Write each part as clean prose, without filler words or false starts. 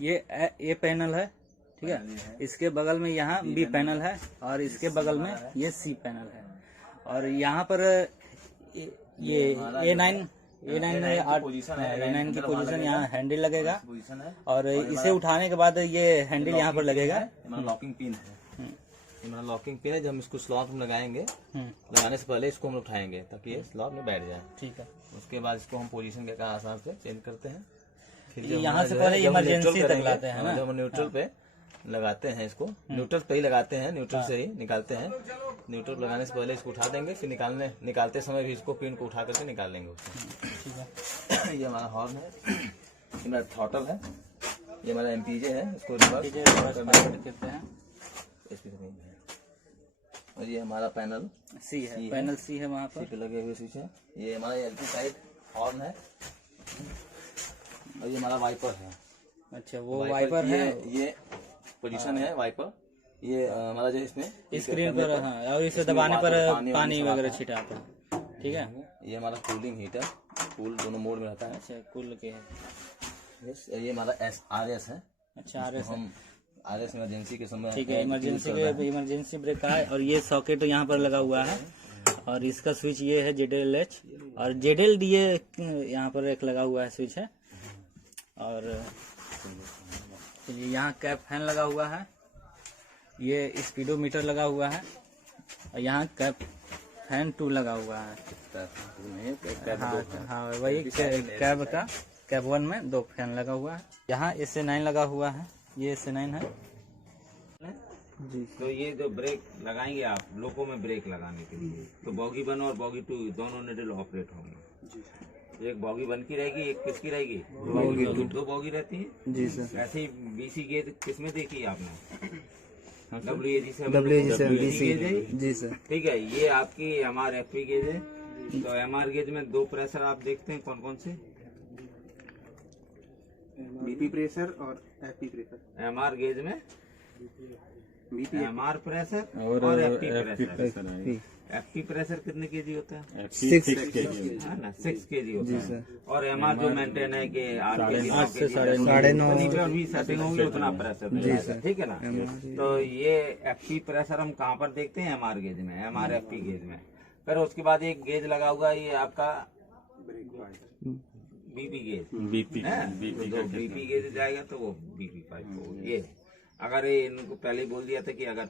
ये ए पैनल है, ठीक है। इसके बगल में यहाँ बी पैनल है और इसके बगल में ये सी पैनल है। और यहाँ पर ये A9 की पोजीशन यहाँ हैंडल लगेगा और इसे उठाने के बाद ये हैंडल यहाँ पर लगेगा। लॉकिंग पिन है, हमारा लॉकिंग पिन है। जब हम इसको स्लॉट में लगाएंगे, लगाने से पहले इसको हम उठाएंगे ताकि ये स्लॉट में बैठ जाए, ठीक है। उसके बाद इसको हम पोजीशन के आसार से चेंज करते हैं। फिर यहाँ से पहले इमरजेंसी तक लाते हैं ना, जब हम न्यूट्रल पे लगाते हैं इसको, न्यूट्रल पे ही लगाते हैं, न्यूट्रल से ही निकालते हैं। न्यूट्रल लगाने से पहले इसको उठा देंगे, फिर निकालते समय भी इसको पिन को उठा करके निकाल लेंगे उससे, ठीक है। ये हमारा हॉर्न है, ये हमारा थ्रॉटल है, ये हमारा MPJ है, इसको रिवर्स करते हैं। और ये हमारा पैनल सी है, पैनल सी है, वहाँ पर लगे हुए स्विच है। ये हमारा LP साइड हॉर्न है और ये हमारा वाइपर है। अच्छा, वो वाइपर है, ये पोजीशन है वाइपर। ये हमारा जो इसमें स्क्रीन पर, हाँ, और इसे दबाने पर पानी वगैरह छिटाता है, ठीक है। ये हमारा कूलिंग हीटर, कूल दोनों मोड में रहता है। अच्छा, कूल के है। ये हमारा RS है। अच्छा, RS है, RS इमरजेंसी के समय, ठीक है। इमरजेंसी ब्रेक का है। और ये सॉकेट यहाँ पर लगा हुआ है और इसका स्विच ये है ZLH और ZLD यहाँ पर एक लगा हुआ है स्विच है। और यहाँ कैप फैन लगा हुआ है, ये स्पीडोमीटर लगा हुआ है और यहाँ कैप फैन 2 लगा हुआ है। हाँ, वही कैब 1 में 2 फैन लगा हुआ है। यहाँ SA9 लगा हुआ है, ये SA9 है जी। तो ये जो ब्रेक लगाएंगे आप लोको में ब्रेक लगाने के लिए, तो बॉगी 1 और बॉगी 2 दोनों निडल ऑपरेट होंगे। एक बॉगी 1 की रहेगी, एक किसकी रहेगी, बॉगी 2। 2 बॉगी रहती है जी सर। ऐसे ही BC गेज किसमें देखी आपने, WAG से BC गेज है जी सर, ठीक है। ये आपकी MR FP गेज है। तो MR गेज में 2 प्रेशर आप देखते हैं कौन कौन से, BP प्रेशर और FP प्रेशर। MR गेज में MR प्रेशर और FP प्रेशर। FP प्रेशर कितने केजी होता है, 6 kg है ना, 6 kg होता है। और MR जो मेंटेन है कि 8 से 9.5 भी सेटिंग होगी उतना प्रेशर, ठीक है ना। तो ये FP प्रेशर हम कहाँ पर देखते हैं, MR गेज में, MR FP गेज में। फिर उसके बाद एक गेज लगा हुआ है, ये आपका BP गेज, BP गेज जाएगा तो वो BP पाइप होगा। ये अगर ये इनको पहले ही बोल दिया था कि अगर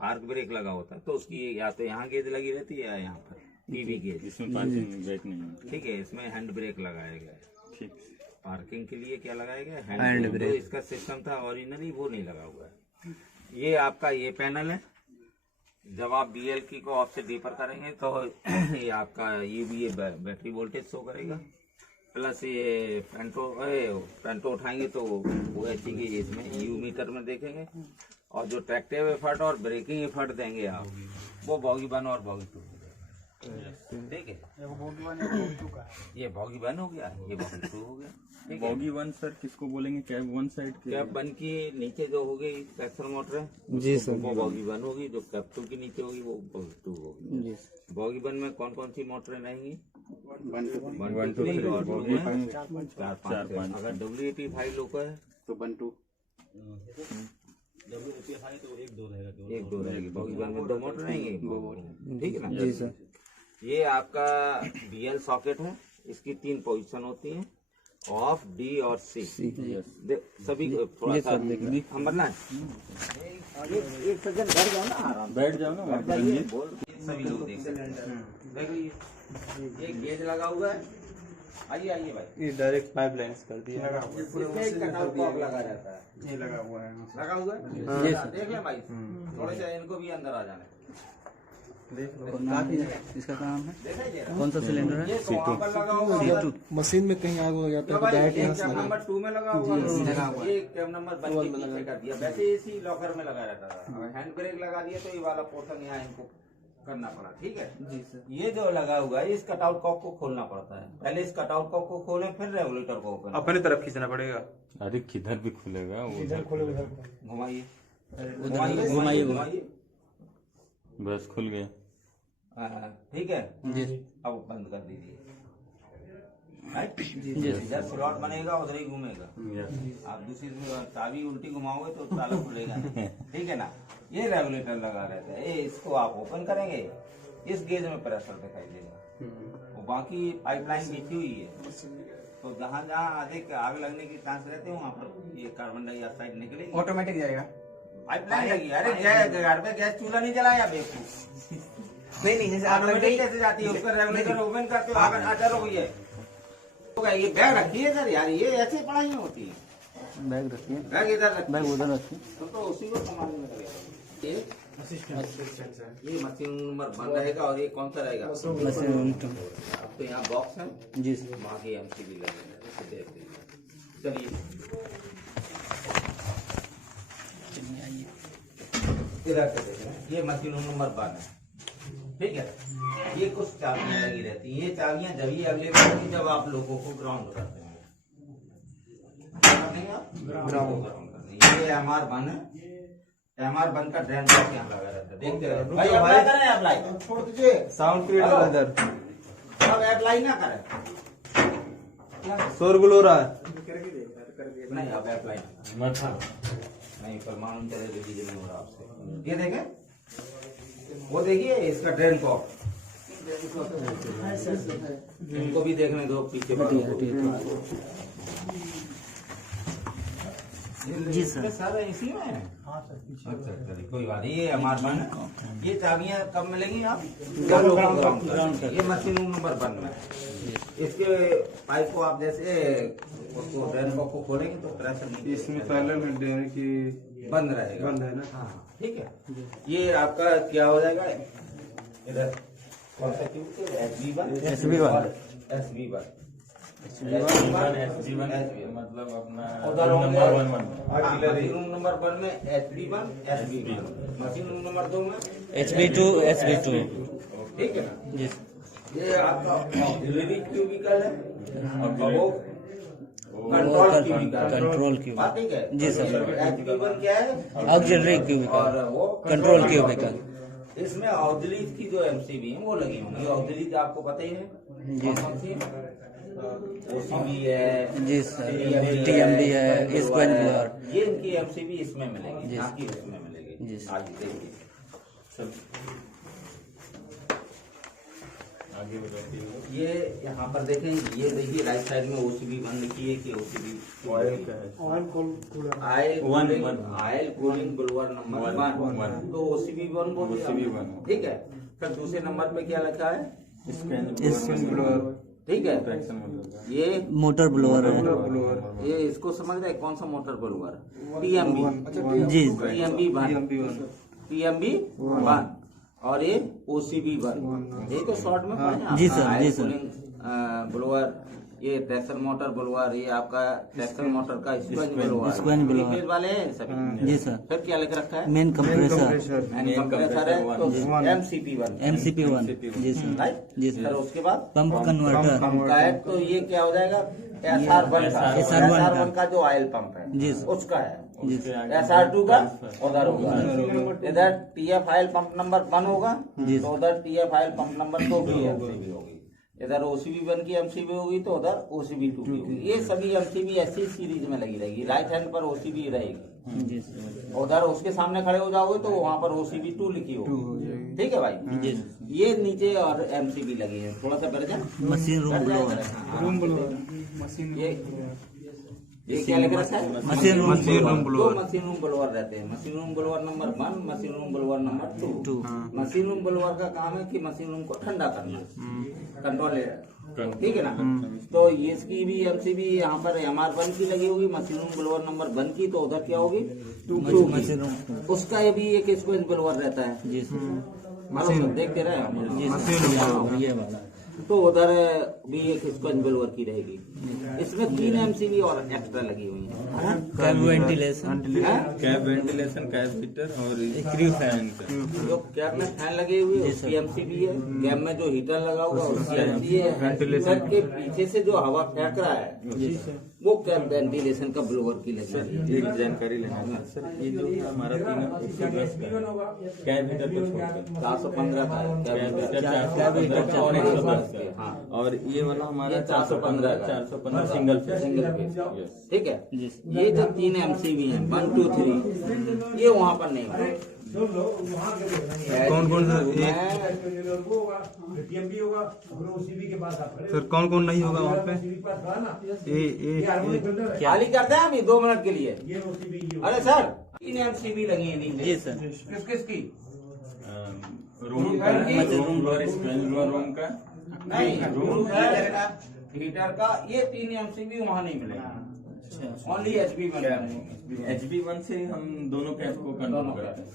पार्क ब्रेक लगा होता तो उसकी या तो यहाँ गेज लगी रहती है या यहाँ पर PB गेज, इसमें पार्किंग ब्रेक नहीं, ठीक है। इसमें हैंड ब्रेक लगाया गया है, ठीक। पार्किंग के लिए क्या लगाया गया, हैंड ब्रेक। तो इसका सिस्टम था ओरिजिनली, वो नहीं लगा हुआ है। ये आपका ये पैनल है। जब आप BL की को ऑफ से डी पर करेंगे तो ये आपका ये बैटरी वोल्टेज शो करेगा। प्लस ये पेंटो उठाएंगे तो वो ऐसी की इसमें यू मीटर में देखेंगे। और जो ट्रैक्टिव एफर्ट और ब्रेकिंग एफर्ट देंगे आप, वो बॉगी 1 और बॉगी 2, ठीक है। ये बॉगी 1 हो गया, ये बॉगी 2 हो गया। बॉगी 1 सर किसको बोलेंगे, कैब 1 साइड, कैब 1 की नीचे जो होगी ट्रैक्शन मोटर है जी सर, वो बॉगी 1 होगी। जो कैब 2 की नीचे होगी वो बॉगी 2 होगी। बॉगी 1 में कौन कौन सी मोटरें रहेंगी, 1 2 3 और 4 5। अगर WAP5 लोको है तो 1 2, WAP5 तो 1 2 रहेगा, 1 2 रहेगी। बॉगी 1 में 2 मोटर रहेंगी, ठीक है ना जी सर। ये आपका BL सॉकेट है, इसकी 3 पोजीशन होती हैं, ऑफ, D और C। सभी थोड़ा सा समझना है। एक सेकंड बैठ जाओ ना, आराम बैठ जाओ ना, सभी लोग देख सकते हैं। देखो ये गेज लगा हुआ है, आइए भाई, ये डायरेक्ट पाइपलाइंस कर दिया। इसमें एक कटआउट कॉक लगा रहता है, ये लगा हुआ है, लगा हुआ है, देख ले भाई। थोड़े से इनको भी अंदर आ जाने देख लो। इसका काम है, कौन सा सिलेंडर है, C2। मशीन में कहीं आग हो जाता है तो डायरेक्ट यहाँ से नंबर 2 में लगा हुआ है, ये कैब नंबर 1 के पीछे कर दिया। वैसे इसी लॉकर में लगा रहता था, हैंड ब्रेक लगा दिया तो ये वाला पोर्शन यहाँ इनको करना पड़ा, ठीक है जी सर। ये जो लगा हुआ है इस कटआउट कॉक को खोलना पड़ता है। पहले इस कटआउट कॉक को खोलें, फिर रेगुलेटर को ओपन, अपने तरफ खींचना पड़ेगा। अरे किधर भी खुलेगा, घुमाइए, घुमाइए, बस खुल गया, ठीक है जी। अब बंद कर दीजिए। राइट? इधर स्लॉट बनेगा उधर ही घूमेगा। आप दूसरी चाबी उल्टी घुमाओगे तो ताला खुलेगा नहीं, ठीक है ना। ये रेगुलेटर लगा रहता है, ये इसको आप ओपन करेंगे, इस गेज में प्रेशर दिखाई देगा। और बाकी पाइपलाइन बिछी हुई है, तो जहाँ जहाँ अधिक आग लगने की चांस रहते हैं वहाँ पर ये कार्बन डाइऑक्साइड निकलेगी, ऑटोमेटिक जाएगा। पाइपलाइन लगी। अरे घर पे गैस चूल्हा नहीं जलाया बेवकूफ? नहीं जैसे आग लग गई कैसे जाती है? उसका रेगुलेटर ओपन करते हो आग अच्छा रोक ये बैग रखिए सर यार, ये ऐसे पढ़ाई होती है। बैग रखिए, बैग इधर रखिए, बैग उधर रखिए। तो उसी को संभालने में लगेगा। ये मशीन नंबर 1 रहेगा और ये कौन सा रहेगा? मशीन अब तो यहाँ बॉक्स है जी सर। बाकी एमसीबी लगेगा। चलिए इधर से देखें, ये मशीन नंबर 1 है, ठीक है। ये कुछ चाबियां लगी रहती हैं, ये चाबियां जब ही अवेलेबल होती जब आप लोगों को ग्राउंड करते हैं। ग्राउंड करने ये MR1 है, MR1 का ड्रेन बॉक्स यहाँ लगा रहता है, देखते रहे भाई। अप्लाई करें, अप्लाई छोड़ दीजिए, साउंड क्रिएट हो इधर। अब अप्लाई ना करें, शोरगुल हो रहा है। नहीं अब अप्लाई नहीं, परमाणु चले डीजल नहीं हो रहा आपसे। ये देखें, वो देखिए इसका ड्रेन कॉक, इनको भी देखने दो पीछे जी सर। सारा इसी में है। अच्छा चलिए कोई बात नहीं। ये MR1 है, ये चाबियां कब मिलेंगी आप? ग्राउंड। ये मशीन रूम नंबर 1 में, इसके पाइप को आप जैसे उसको ड्रेन कॉक को खोलेंगे तो प्रेशर नहीं, इसमें पहले में ड्रेन की बंद रहेगा, बंद है ना। हाँ ठीक है। ये आपका क्या हो जाएगा इधर, कौन सा ट्यूब? SB1 SB1 मतलब अपना उधर होंगे नंबर 1 मशीन रूम नंबर 1 में SB1 SB1, machine room number 2 में HB2 SB2, ठीक है ना जी। ये आपका ऑक्सिलरी क्यूबिकल है और वो कंट्रोल क्यूबिकल, ठीक है जी सर। SB1 क्या है? ऑक्सिलरी क्यूबिकल और वो कंट्रोल क्यूबिकल। इसमें ऑक्सिलरी की जो एमसीबी है वो लगी होंगी। ऑक्सिलरी तो आपको पता ही है कौन सी है? OCB है जी सर, TMB है, स्क्वायर ब्लोअर। ये इनकी एमसीबी इसमें मिलेगी, जी। बाकी इसमें मिलेगी। जी। आगे देखिए आगे बताइए। ये यहाँ पर देखें, ये देखिए राइट साइड में OCB 1 लिखी है कि OCB ऑयल का है। ऑयल कूलिंग ब्लोअर नंबर 1, तो OCB 1 बोल दिया। OCB 1, ठीक है। फिर दूसरे नंबर पे क्या लिखा है? स्कैन ब्लोअर, ठीक है। Traction motor. ये मोटर ब्लोअर है। ये इसको समझ रहे कौन सा मोटर ब्लोअर? TMB जी TMB 1 और ये OCB 1, ये तो शॉर्ट में पढ़े हैं। जी सर, जी सर। ब्लोअर, ये ट्रैक्शन मोटर ब्लोअर, ये आपका ट्रैक्शन मोटर का स्क्वेंज ब्लोअर, स्क्वेंज ब्लोअर। लीकेज वाले हैं सभी। जी सर। फिर क्या लिख रखा है? मेन कंप्रेसर कंप्रेसर है तो MCP1 MCP1, जी सर। राइट। जी सर। फिर उसके बाद पंप कन्वर्टर, पंप का है तो ये क्या हो जाएगा? SR1 का जो ऑयल पंप है जी सर। उसका है। जी सर। SR2 का उधर होगा, इधर TF ऑयल पंप नंबर 1 होगा तो उधर TF ऑयल पंप नंबर 2 की एमसीबी होगी। इधर OCB 1 की एमसीबी होगी तो उधर OCB 2 की होगी। ये सभी एमसीबी ऐसी सीरीज में लगी रहेगी। राइट हैंड पर OCB रहेगी, जी सर। उधर उसके सामने खड़े हो जाओगे तो वहाँ पर OCB 2 लिखी होगी। ठीक है भाई। जी। ये नीचे और एमसीबी लगी है, थोड़ा सा बढ़ जाए। मशीन रूम ब्लोअर, ये क्या लिख रखा है? Machine room blower. Machine room blower रहते हैं। Machine room blower number 1, machine room blower number 2। Machine room blower का काम है कि मशीन रूम को ठंडा करना, कंट्रोल, ठीक है ना। तो इसकी भी एमसीबी यहाँ पर MR1 की लगी होगी, मशीन रूम ब्लोअर नंबर 1 की, तो उधर क्या होगी? 2 मशीन रूम। उसका ये भी एक स्क्वेंज ब्लोअर रहता है। जी सर। मालूम देखते रहे जी सर। ये वाला तो उधर भी एक स्क्वेंज ब्लोअर की रहेगी। इसमें 3 एमसीबी और एक्स्ट्रा लगी हुई है। Cab ventilation, cab ventilation, cab fitter और क्रू फैन। जो कैब में फैन लगे हुए हैं उसकी एमसीबी है। कैब में जो हीटर लगा हुआ है उसकी एमसीबी है। वेंटिलेशन के पीछे से जो हवा फेंक रहा है वो क्या वेंटिलेशन का ब्लोअर की लगी है। एक जानकारी लेना था सर, ये जो है हमारा तीनों 110 का कैब हीटर को छोड़कर 415 का है कैब हीटर 415 और 110 का। हाँ। और ये वाला हमारा 415 415 सिंगल फेस। सिंगल फेस, ठीक है। ये जो 3 MCB हैं 1 2 3 ये वहाँ पर नहीं है। कौन कौन सा सर कौन कौन नहीं होगा वहाँ पे? ये खाली करते हैं हम ये 2 मिनट के लिए। अरे सर 3 MCB लगी है नीचे। जी सर। किस किस की? रूम का और स्पेन रूम का नहीं, रूम है हीटर का। ये 3 MCB वहाँ नहीं मिलेगा, ओनली HB1। HB1 से हम दोनों कैब को कंट्रोल करते हैं।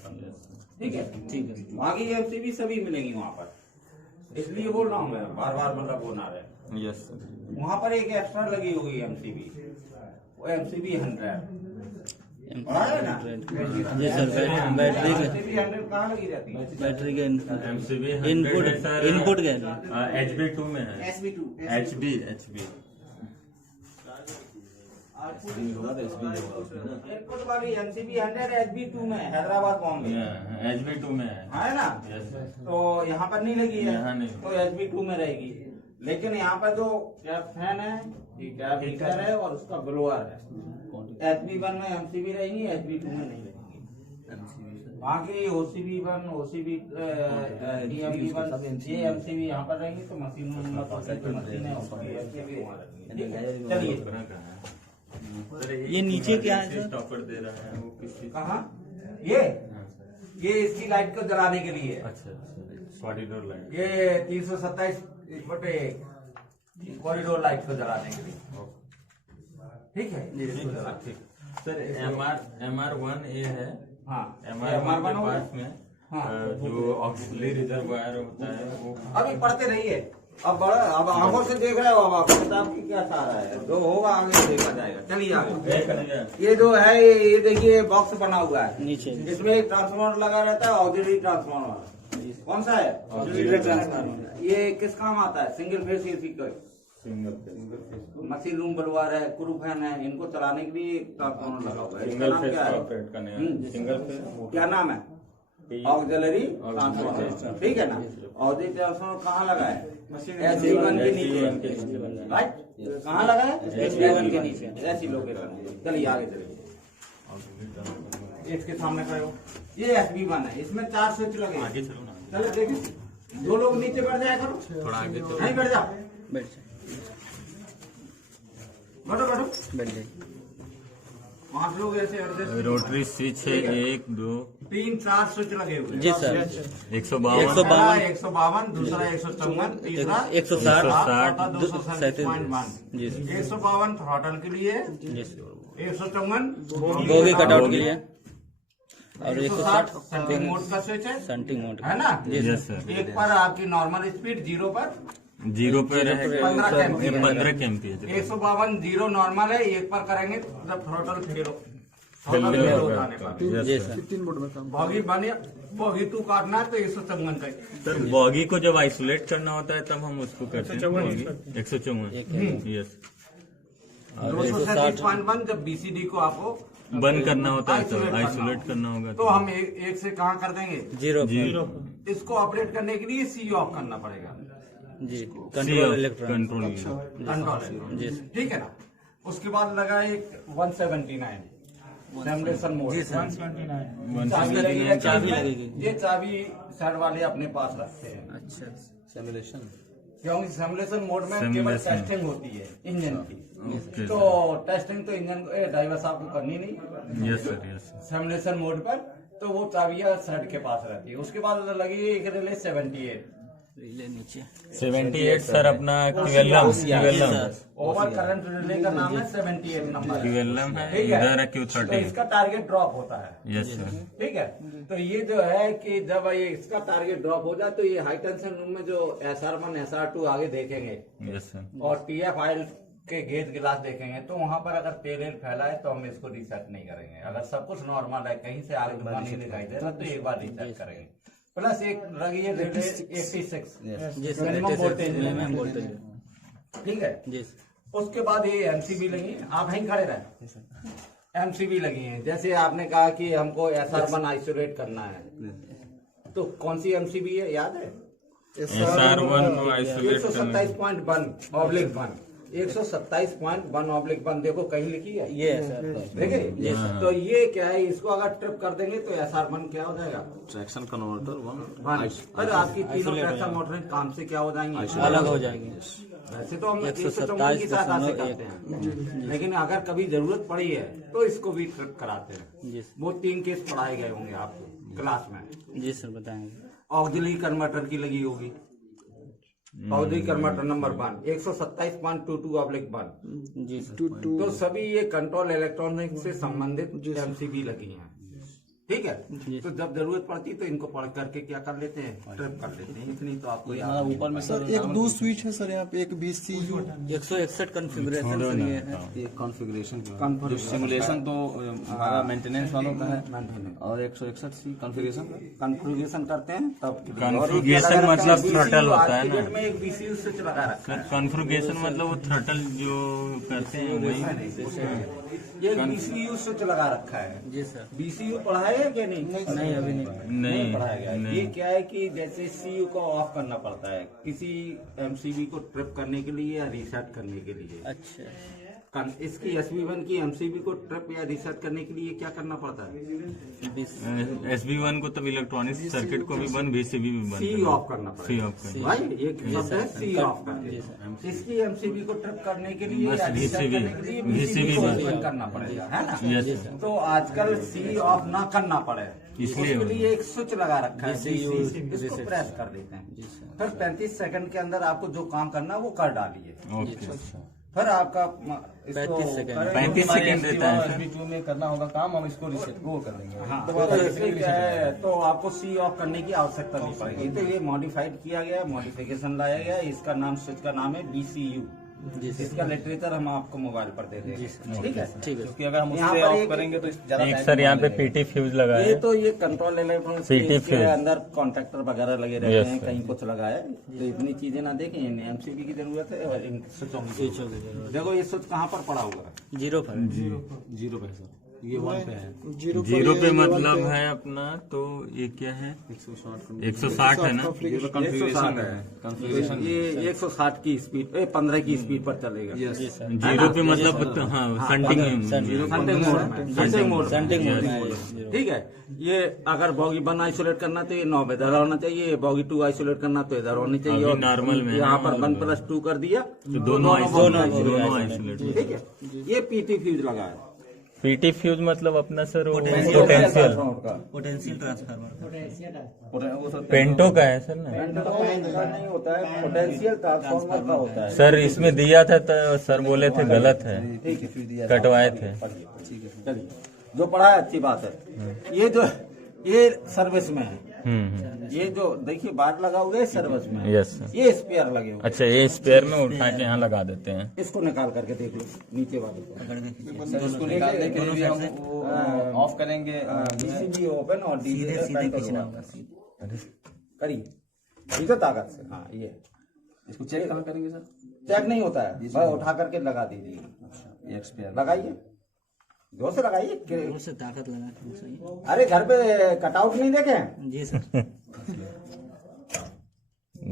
ठीक है, ठीक है। वहाँ की MCB सभी मिलेंगी वहाँ पर, इसलिए बोल रहा हूँ मैं बार बार, मतलब वो ना रहे। Yes sir. वहाँ पर एक एक्स्ट्रा लगी होगी MCB, वो MCB 100 बड़ा है ना। जी सर। बैटरी MCB 100 कहाँ लगी रहती है? बैटरी के MCB इनपुट के HB2 में है। HB इनपुट वाली MCB 100 HB2 में, हैदराबाद बॉम्बे HB2 में है ना। तो यहाँ पर नहीं लगी है, यहाँ नहीं। तो HB2 में रहेगी। लेकिन यहाँ पर जो कैब फैन है, ये कैब हीटर है और उसका ब्लोअर है, HB1 में MCB रहेगी, HB2 में नहीं रहेगी। बाकी OCB1 DMB1 ये MCB यहाँ पर रहेंगी, तो मशीन चलिए। ये नीचे क्या है सर? स्टॉपर दे रहा है वो किसी। कहाँ? ये इसकी लाइट को जलाने के लिए। अच्छा, कॉरिडोर लाइट। ये 327 कॉरिडोर लाइट को जलाने के लिए, ठीक है। सर MR1 ये है। हाँ, MR1 के होगा। पास में हाँ। जो ऑक्सिलरी रिजर्वायर होता है वो अभी पढ़ते रहिए, अब बड़ा, अब आंखों से देख रहे हो, अब आपको किताब की क्या सारा है, जो होगा आगे देखा जाएगा। चलिए आगे। ये जो है ये देखिए बॉक्स बना हुआ है नीचे इसमें एक ट्रांसफार्मर लगा रहता है, ऑक्सिलरी ट्रांसफार्मर। कौन सा है? Auxiliary transformer. ये किस काम आता है? सिंगल फेस एसी का सिंगल मशीन रूम ब्लोअर है, क्रू फैन है, इनको चलाने के लिए ट्रांसफार्मर लगा हुआ है। इसका सिंगल नाम फेस क्या है? ऑपरेट करने वाला सिंगल फेस। क्या नाम है? ऑक्सिलरी ट्रांसफार्मर, ठीक है ना। ऑक्सिलरी ट्रांसफार्मर कहाँ लगा है? HB1 के नीचे, राइट। कहाँ लगा है? HB1 के नीचे, ऐसी लोकेशन है। चलिए आगे चलिए, इसके सामने खड़े हो। ये HB1 है, इसमें 4 स्विच लगे हैं। आगे चलो ना। चलो देखिए, 2 लोग नीचे बैठ जाया करो, थोड़ा आगे चलो। नहीं बैठ जा, बैठ जाए, बैठो बैठ जाए। 5 लोग ऐसे एडजस्ट। रोटरी स्विच है 1 2 3 4 स्विच लगे हुए हैं। जी सर। 152 पहला 152, दूसरा 154, तीसरा 160 267.1। जी सर। 152 थ्रॉटल के लिए, जी सर। 154 बोगी कटआउट के लिए, और 160 सेंटिंग मोड का स्विच है, सेंटिंग मोड है ना। जी यस सर। सर। एक पर आपकी नॉर्मल स्पीड, 0 पर 0 पे रहेगा 15 एम्पियर। 15 के एम्पियर। 152 0 नॉर्मल है, एक पर करेंगे जब थ्रॉटल जी सर। बॉगी बने, बॉगी 2 काटना है तो 154 का। सर बॉगी को जब आइसोलेट करना होता है तब हम उसको करते हैं 154। यस। और 237.1 जब BCD को आपको बंद करना होता है तो आइसोलेट करना होगा तो हम एक से कहाँ कर देंगे? 0 इसको ऑपरेट करने के लिए C ऑफ करना पड़ेगा। जी, कंट्रोल इलेक्ट्रॉनिक कंट्रोल। कंट्रोल, जी सर। ठीक है ना। उसके बाद लगा एक 179 सिमुलेशन मोड। जी सर। चाबी लगेगी, चाबी लगेगी। ये चाबी साइड वाले अपने पास रखते हैं। अच्छा, सिमुलेशन। क्योंकि सिमुलेशन मोड में केवल सिमुलेशन। टेस्टिंग होती है इंजन की, ओके तो टेस्टिंग तो इंजन ड्राइवर साहब को करनी नहीं। Yes sir. Yes simulation mode पर तो वो चाबियां सेट के पास रहती है। उसके बाद लगी एक रिले 78 रिले नीचे 78 सर अपना क्यूएलएम ओवर करंट रिले का नाम है 78 नंबर, क्यूएलएम है, ठीक है। इधर है तो Q30। इसका टारगेट ड्रॉप होता है, यस सर। ठीक है। तो ये जो है कि जब ये इसका टारगेट ड्रॉप हो जाए तो ये हाई टेंशन रूम में जो SR1 SR2 आगे देखेंगे यस सर। और TF ऑयल के गेज गिलास देखेंगे, तो वहां पर अगर तेल फैला है तो हम इसको रिसेट नहीं करेंगे। अगर सब कुछ नॉर्मल है, कहीं से आगे नहीं दिखाई दे रहा तो एक बार रिसेट करेंगे। प्लस एक लगी है 86 जी sir. Minimum voltage, minimum voltage. ठीक है। जी उसके बाद ये एमसीबी लगी है, आप यहीं खड़े रहे। एमसीबी लगी है, जैसे आपने कहा कि हमको SR1 आइसोलेट करना है, तो कौन सी एमसीबी है याद है? SR1 को आइसोलेट 127.1/1 127.1/1 देखो कहीं लिखी है ये है सर। देखिए। तो ये क्या है, इसको अगर ट्रिप कर देंगे तो SR1 क्या हो जाएगा? ट्रैक्शन कन्वर्टर वन फिर आपकी तीनों ट्रैक्शन मोटर काम से क्या हो जाएंगे? अलग हो जाएंगे। वैसे तो हम 157 की सहायता से करते हैं, लेकिन अगर कभी जरूरत पड़ी है तो इसको भी ट्रिप कराते हैं। जी वो 3 केस पढ़ाए गए होंगे आपको क्लास में। जी सर बताएंगे। ऑक्सिलरी कन्वर्टर की लगी होगी, ऑक्सिलरी कन्वर्टर नंबर 1 127.22/1 जी सर। तो सभी ये कंट्रोल इलेक्ट्रॉनिक से संबंधित एमसीबी लगी हैं, ठीक है। तो जब जरूरत पड़ती तो इनको पढ़ करके क्या कर लेते हैं, ट्रिप कर लेते हैं। इतनी तो आपको याद है। ऊपर में सर एक दो स्विच है सर यहाँ पे, एक BCU 161 कॉन्फ़िगरेशन ये है। एक कॉन्फ़िगरेशन जो सिमुलेशन तो हमारा मेंटेनेंस वालों का है, और 161 कॉन्फ़िगरेशन करते हैं तब। कॉन्फ़िगरेशन मतलब थ्रॉटल होता है ना। में एक BCU स्विच लगा रखा है। कॉन्फ़िगरेशन मतलब वो थ्रॉटल जो करते हैं वही। ये BCU स्विच लगा रखा है। जी सर। BCU पढ़ाया है कि नहीं? नहीं अभी नहीं। नहीं पढ़ाया गया। ये क्या है कि जैसे CU को ऑफ करना पड़ता है किसी MCB को ट्रिप करने के लिए या रीसेट करने के लिए। अच्छा। इसकी SB1 की MCB को ट्रिप या रीसेट करने के लिए क्या करना पड़ता है? SB1 को तब इलेक्ट्रॉनिक सर्किट को भी बंद, VCB भी बंद, C ऑफ करना C पड़ेगा। ऑफ करना। भाई एक शब्द है C ऑफ करना। इसकी MCB को ट्रिप करने के लिए बस या रीसेट VCB करने के लिए VCB को ओपन करना पड़ेगा, है ना? यस। तो आजकल C ऑफ ना करना पड़े इसलिए उसके लिए एक स्विच लगा रखा है, VCU इसको प्रेस कर देते हैं। फिर 35 सेकंड के अंदर आपको जो काम करना है वो कर डालिए। ओके। फिर आपका 35 सेकंड। 35 सेकंड देता है सर। SB2 में करना होगा काम, हम इसको रिसेट वो कर देंगे। हाँ, तो इसमें क्या है, तो आपको C ऑफ करने की आवश्यकता नहीं पड़ेगी। तो ये मॉडिफाइड किया गया, मॉडिफिकेशन लाया गया। इसका नाम स्विच का नाम है BCU। इसका लिटरेचर हम आपको मोबाइल पर दे देंगे, ठीक है। ठीक है। क्योंकि अगर हम यहाँ उससे पर ऑफ एक- करेंगे तो ज्यादा एक टाइम सर यहाँ पे लगेगा। PT फ्यूज लगा ये है। तो ये कंट्रोल इलेक्ट्रॉनिक्स PT के फ्यूज। अंदर कॉन्ट्रैक्टर वगैरह लगे रहते Yes, हैं, sir. कहीं कुछ लगा है। तो इतनी चीजें ना देखें, इन्हें MCB की जरूरत है और इन स्विचों की जरूरत है। देखो ये स्विच कहाँ पर पड़ा हुआ है? 0 पर। 0 पे सर, ये 1 पे है। जीरो जीरो पे मतलब है अपना, तो ये क्या है? 160 है ना? कॉन्फ़िगरेशन है, कॉन्फ़िगरेशन ये 160 की स्पीड 15 की स्पीड पर चलेगा। जीरो पे मतलब हाँ संटिंग संटिंग मोड में, संटिंग मोड में। सेंटिंग मोड में है। ठीक है। ये अगर बॉगी 1 आइसोलेट करना तो ये 9 में इधर होना चाहिए, बॉगी 2 आइसोलेट करना तो इधर होनी चाहिए। अभी और नॉर्मल में यहाँ है पर और 1+2 कर दिया तो दोनों आइसोलेट। ठीक है। ये PT फ्यूज लगा है। PT फ्यूज मतलब अपना सर वो पोटेंशियल पोटेंशियल पोटेंशियल ट्रांसफार्मर। वो सर पेंटो का है सर ना? का नहीं होता है, पोटेंशियल ट्रांसफार्मर का होता है। सर इसमें दिया था तो सर बोले थे गलत है, कटवाए थे। चलिए, जो पढ़ा है अच्छी बात है। ये सर्विस में है। ये जो देखिए बार लगा हुआ है सर्विस में है। Yes sir. ये स्पेयर लगे हुए अच्छा, ये स्पेयर में उठा के यहाँ लगा देते हैं। इसको निकाल करके देख लो नीचे वाले को। सर इसको निकालने के लिए भी हम वो ऑफ करेंगे। BCB ओपन और सीधे खींचना होगा। करिए ठीक है, ताकत से। हाँ ये इसको चेक कहाँ करेंगे सर? चेक नहीं होता है, बस उठा करके लगा दीजिए। ये एक्सपेयर लगाइए, जोर से लगाइए। जोर से ताकत लगा के सही। अरे घर पे कटआउट नहीं देखे? जी सर।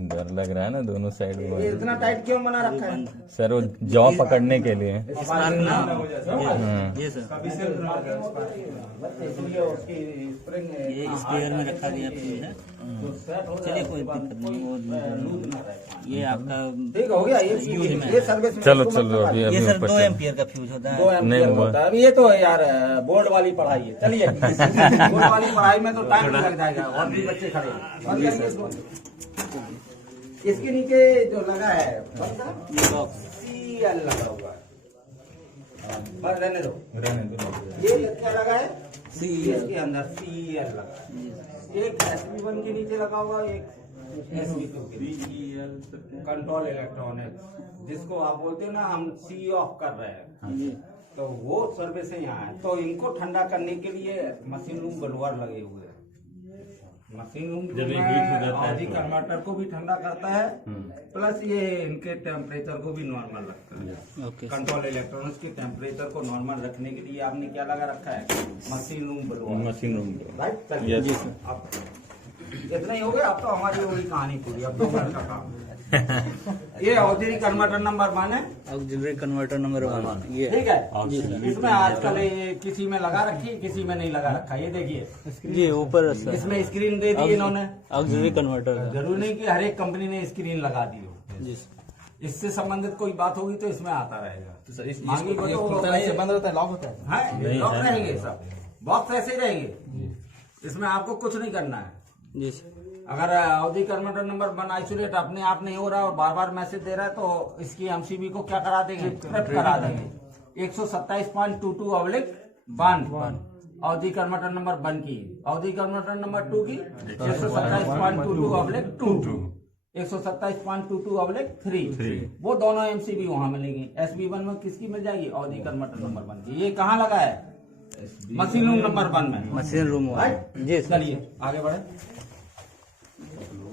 डर लग रहा है ना दोनों साइड ये में। इतना टाइट क्यों बना रखा है? सर वो जॉ पकड़ने के लिए। स्पार्क ना हो। ये सर। इसलिए उसकी स्प्रिंग ये स्पेयर में रखा गया फ्यूज है। चलिए कोई दिक्कत नहीं। वो ये आपका ठीक हो गया। ये सर्विस में चलो इसको मत चलो अभी ये अभी सर ऊपर 2 चलो। एम्पियर का फ्यूज होता है। 2 एम्पियर वो- होता है। अब ये तो यार बोर्ड वाली पढ़ाई है। चलिए बोर्ड वाली पढ़ाई में तो टाइम लग जाएगा और भी बच्चे खड़े हैं। बंद करिए इसको। इसके नीचे जो लगा है ये बॉक्स CL लगा हुआ है। बस रहने दो। ये क्या लगा है? इसके अंदर CL लगा है। एक SB1 के नीचे लगा हुआ, एक SB2 के नीचे। कंट्रोल इलेक्ट्रॉनिक्स, जिसको आप बोलते हो ना हम C ऑफ कर रहे हैं, तो वो सर्विस यहाँ है। तो इनको ठंडा करने के लिए मशीन रूम ब्लोअर लगे हुए हैं। मशीन रूम जब ये हीट हो जाता है अवधि तो- कन्वर्टर को भी ठंडा करता है, प्लस ये इनके टेम्परेचर को भी नॉर्मल रखता है। ओके कंट्रोल इलेक्ट्रॉनिक्स के टेम्परेचर को नॉर्मल रखने के लिए आपने क्या लगा रखा है, machine room blower, machine room right. चलिए Yes, अब इतना ही हो गया, अब तो हमारी वही कहानी पूरी, अब तो घर का काम ये अवधि कन्वर्टर नंबर 1 है, ऑक्सिलरी कन्वर्टर नंबर 1 ये ठीक है। इसमें आजकल ये किसी में लगा रखी है, किसी में नहीं लगा रखा, ये देखिए जी ऊपर सर इसमें स्क्रीन दे दी इन्होंने। ऑक्सिलरी कन्वर्टर है। जरूरी नहीं कि हर एक कंपनी ने स्क्रीन लगा दी हो, जी सर। इससे संबंधित कोई बात होगी तो इसमें आता रहेगा। तो सर इस मांगी को तो खुलता नहीं है, बंद रहता है, लॉक होता है। है, लॉक रहेंगे सब, बॉक्स ऐसे ही रहेंगे, इसमें आपको कुछ नहीं करना है। जी सर। अगर अवधि कन्वर्टर नंबर 1 आइसोलेट अपने आप नहीं हो रहा और बार बार मैसेज दे रहा है तो इसकी एमसीबी को क्या करा देंगे, ट्रिप करा देंगे। 127.22/1 अवधि कन्वर्टर नंबर 1 की, अवधि कन्वर्टर नंबर 2 की 127.22/2, 127.22/3, वो दोनों एमसीबी वहां मिलेंगी। SB1 में किसकी मिल जाएगी, अवधि कन्वर्टर नंबर 1 की। ये कहाँ लगा है, मशीन रूम नंबर 1 में, मशीन रूम राइट। जी सर। चलिए आगे बढ़े।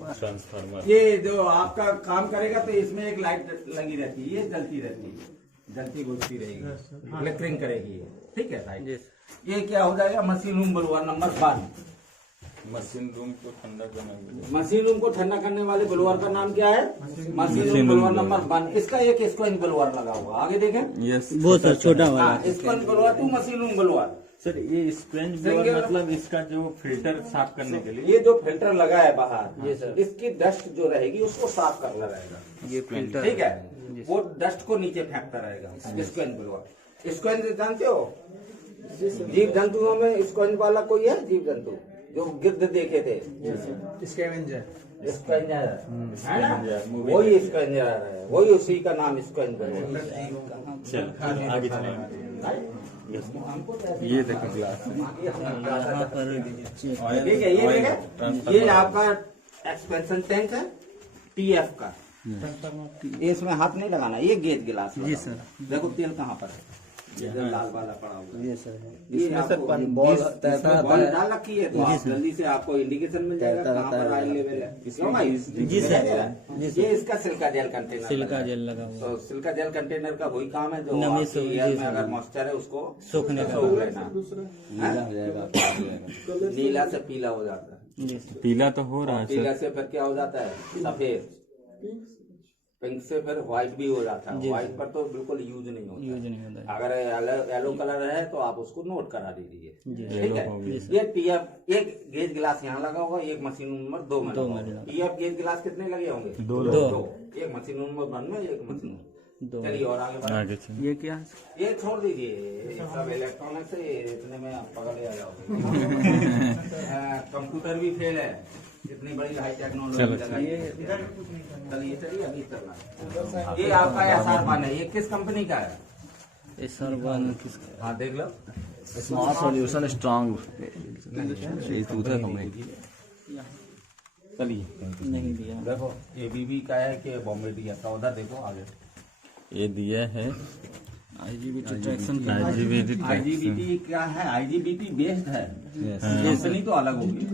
ट्रांसफार्मर ये जो आपका काम करेगा तो इसमें एक लाइट लगी रहती है, ये जलती रहती है, जलती बुझती रहेगी, फ्लिकरिंग करेगी ये, ठीक है भाई। जी ये क्या हो जाएगा, machine room blower number 1। Machine room को ठंडा करने के लिए मशीन रूम को ठंडा करने वाले ब्लोअर का नाम क्या है, मशीन रूम ब्लोअर नंबर 1। इसका एक स्क्वेंज ब्लोअर लगा हुआ, आगे देखें। यस वो सर छोटा वाला। हाँ, scavenge blower to machine room blower. Sir ये स्क्वेंज ब्लोअर मतलब इसका जो फिल्टर साफ करने के लिए ये जो फिल्टर लगा है बाहर, ये सर, इसकी डस्ट जो रहेगी उसको साफ करना रहेगा, ये फिल्टर ठीक है। वो डस्ट को नीचे फेंकता रहेगा स्क्वेंज ब्लोअर। स्क्वेंज जानते हो, जीव जंतुओं में स्क्वेंज वाला कोई है, जीव जंतु जो गिद्ध देखे थे, स्क्वेंजर है ना, वही स्क्वेंजर है, वही उसी का नाम स्क्वेंजर है। चल आगे चलेंगे। ये देखो ग्लास यहाँ पर ठीक है, ये देखें, ये आपका एक्सपेंशन टैंक है TF का, ये इसमें हाथ नहीं लगाना, ये गेज गिलास जी सर। देखो तेल कहाँ पर है, ये जो लाल वाला पड़ा हुआ है, ये सर ये आपको बॉल इसमें बॉल डाल रखी है तो आप जल्दी से आपको इंडिकेशन मिल जाएगा कहाँ पर ऑयल लेवल है। क्यों भाई? जी सर। ये इसका silica gel container, silica gel लगा हुआ तो सिल्का जेल कंटेनर का वही काम है जो नमी आपकी से- एयर जी में सर। अगर मॉइस्चर है उसको सूखने का। सूख लेना, नीला हो जाएगा, काला हो जाएगा। नीला से पीला हो जाता है, जी सर। पीला तो हो रहा है पीला सर। से फिर क्या हो जाता है, सफेद, पिंक से फिर व्हाइट भी हो जाता है। व्हाइट पर तो बिल्कुल यूज नहीं होता, यूज नहीं होता है। अगर येलो कलर है तो आप उसको नोट करा दीजिए, ठीक येलो है। हो गया। ये TF एक गेज गिलास यहाँ लगा होगा, एक मशीन नंबर 2 में लगा होगा। TF गेज गिलास कितने लगे होंगे, दो। एक मशीन नंबर 1 में, एक मशीन। दो। चलिए और आगे बढ़े। आगे चल। ये क्या है? ये छोड़ दीजिए, सब इलेक्ट्रॉनिक्स है, इतने में आप पकड़ आ जाओगे। कंप्यूटर भी फेल है, इतनी बड़ी हाई टेक्नोलॉजी लगाई है। चलिए चलिए अभी चलना। ये आपका SR1 है, ये किस कंपनी का है? ये सर वन किसका? हाँ देख लो, स्मार्ट सॉल्यूशन स्ट्रांग चलिए नहीं दिया। देखो ये BB का है कि बॉम्बे दिया था, उधर देखो आगे। ये दिया है IGBT ट्रैक्शन का। IGBT क्या है, IGBT बेस्ड है, कंपनी तो अलग होगी।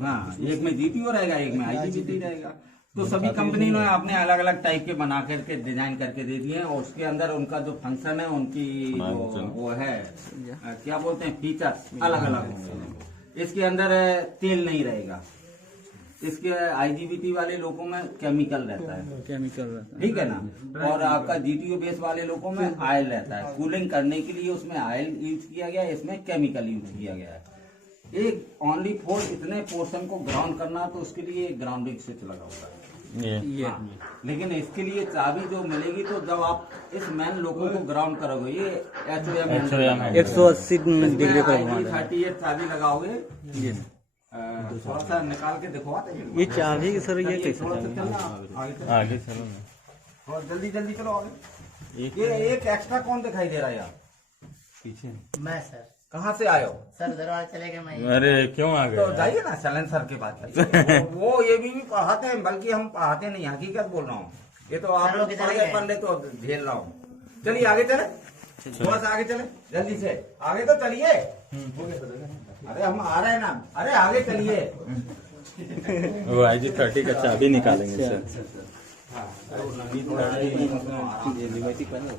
हाँ, एक में GPO रहेगा, एक में IGBT रहेगा। तो सभी कंपनी ने अपने अलग अलग टाइप के बना करके डिजाइन करके दे दिए हैं, और उसके अंदर उनका जो फंक्शन है, उनकी जो वो है क्या बोलते हैं, फीचर्स अलग अलग होंगे। इसके अंदर तेल नहीं रहेगा, इसके IGBT वाले लोगों में केमिकल रहता है, केमिकल रहता है। ठीक है ना। और आपका GTO बेस वाले लोगों में ऑयल रहता है, कूलिंग करने के लिए उसमें ऑयल यूज किया गया है, इसमें केमिकल यूज किया गया है। एक ओनली फॉर इतने पोर्शन को ग्राउंड करना, तो उसके लिए ग्राउंडिंग स्विच लगा हुआ है। ये हाँ, लेकिन इसके लिए चाबी जो मिलेगी, तो जब आप इस मैन लोगों को ग्राउंड करोगे, ये HOM 180 डिग्री पर घुमा देगा। 38 चाबी लगाओगे, थोड़ा सा निकाल के दिखवाते हैं। ये चाबी सर ये कैसे थोड़ा सा चाबी? चलना, आगे चलो। आगे चलो ना। और जल्दी जल्दी चलो आगे। एक- ये एक एक्स्ट्रा कौन दिखाई दे रहा है यार, पीछे मैं सर कहाँ से आए हो? सर दरबार चले गए मैं अरे क्यों आ तो गए? जाइए ना, चलन सर के पास जाइए। वो ये भी पढ़ाते हैं, बल्कि हम पढ़ाते नहीं, हकीकत बोल रहा हूँ। ये तो आप सर, लोग वो पढ़ किधर गए गए? पढ़ ले तो झेल रहा हूँ। चलिए आगे चले। थोड़ा सा आगे चले जल्दी से, आगे तो चलिए। अरे हम आ रहे हैं ना, अरे आगे चलिए। वो IG30 का चाबी निकालेंगे सर।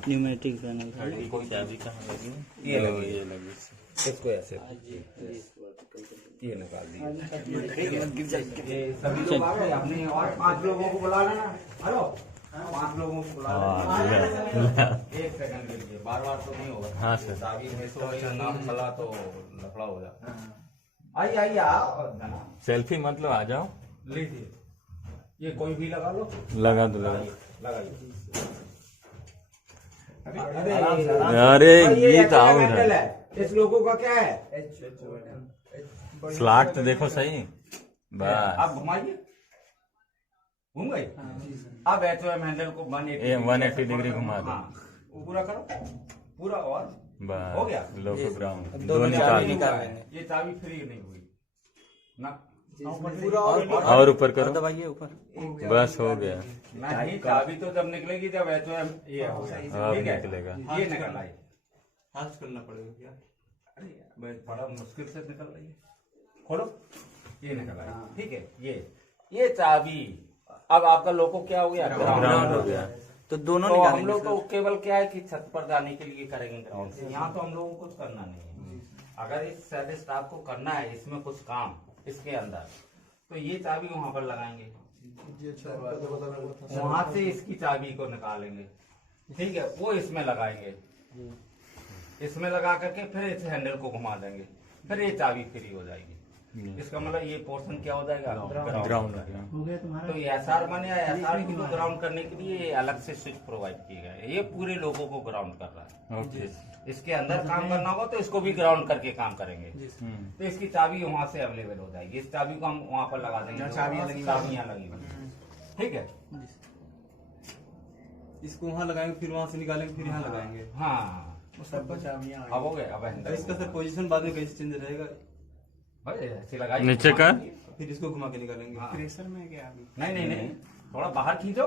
न्यूमेटिक पैनल कोई चाबी कहाँ लगी? ये लगी, ये लगी। इसको ऐसे ये निकाल दिए। ये सभी लोग आ गए, अपने और 5 लोगों को बुला लेना। हेलो, 5 लोगों को बुला लेना। 1 सेकंड के लिए, बार-बार तो नहीं होगा। हाँ सर। चाबी में तो नाम चला तो लफड़ा हो जाता है। आइए आइए आओ, सेल्फी मत लो, आ जाओ। लीजिए, ये कोई भी लगा लो। लगा दो, लगा। लगाइए। अरे भाई, ये तो ऐसा आओ हैंडल है। इस लोगों का क्या है? स्लॉट तो देखो सही। बस आप घुमाइए, घूम गई। अब HOM हैंडल को 180 डिग्री घुमा दो। हाँ, वो पूरा करो, पूरा। और बस हो गया। लोको ग्राउंड दो दोनों निकाल चाबी दो। निकाल ये चाबी फ्री नहीं हुई ना, और ऊपर करो, दबाइए ऊपर। बस हो गया। नहीं, चाबी तो जब निकलेगी जब HOM ये होगा, अब ठीक है? निकलेगा। ये निकल आई। हाथ करना पड़ेगा क्या? अरे भाई, बड़ा मुश्किल से निकल रही है। खोलो, ये निकल आई। ठीक है, ये चाबी। अब आपका लोगो क्या हो गया? ग्राउंड हो गया। तो दोनों तो हम निकालेंगे लोग सर। तो केवल क्या है कि छत पर जाने के लिए करेंगे ग्राउंड से। यहाँ तो हम लोगों को कुछ करना नहीं है। अगर इस साइड स्टाफ को करना है इसमें कुछ काम इसके अंदर, तो ये चाबी वहां पर लगाएंगे, वहां से इसकी चाबी को निकालेंगे। ठीक है, वो इसमें लगाएंगे, इसमें लगा करके फिर इस हैंडल को घुमा देंगे, फिर ये चाबी फ्री हो जाएगी। इसका मतलब ये पोर्शन क्या हो जाएगा? ग्राउंड हो गया। तो ये SR1 या SR को ग्राउंड करने के लिए अलग से स्विच प्रोवाइड किए गए। ये पूरे लोगों को ग्राउंड कर रहा है। ओके। इसके अंदर काम करना होगा तो इसको भी ग्राउंड करके काम करेंगे। तो इसकी चाबी वहाँ से अवेलेबल हो जाएगी। इस चाबी को हम वहाँ पर लगा देंगे, चाबियाँ लगी हुई। ठीक है, इसको वहाँ लगाएंगे, फिर वहाँ से निकालेंगे, फिर यहाँ लगाएंगे। हाँ अब हो गए। अब और इसका सर पोजीशन बाद में कैसे चेंज रहेगा? भाई ऐसे लगाइए, नीचे का? फिर इसको घुमा के निकालेंगे। हाँ। नहीं, थोड़ा बाहर खींचो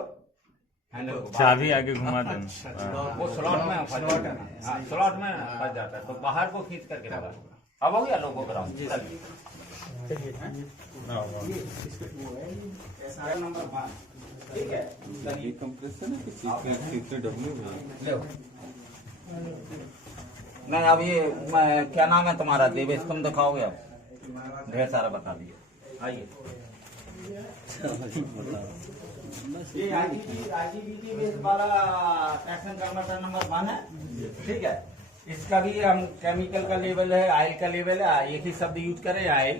हैंडल को। चाबी आगे घुमा देना। वो स्लॉट में फंस जाता है। हाँ, स्लॉट में फंस जाता है, तो बाहर को खींच करके लगा। अब हो गया लोगो ग्राउंड। नंबर 5। ठीक है, नहीं अब ये क्या नाम है तुम्हारा? देवेश, तुम दिखाओगे। अब ढेर सारा बता दिए। आइए, ये IGBT बेस वाला ट्रैक्शन कन्वर्टर नंबर 1 है। ठीक है, इसका भी हम केमिकल का लेवल है, ऑयल का लेवल है, एक ही शब्द यूज करें, ऑयल।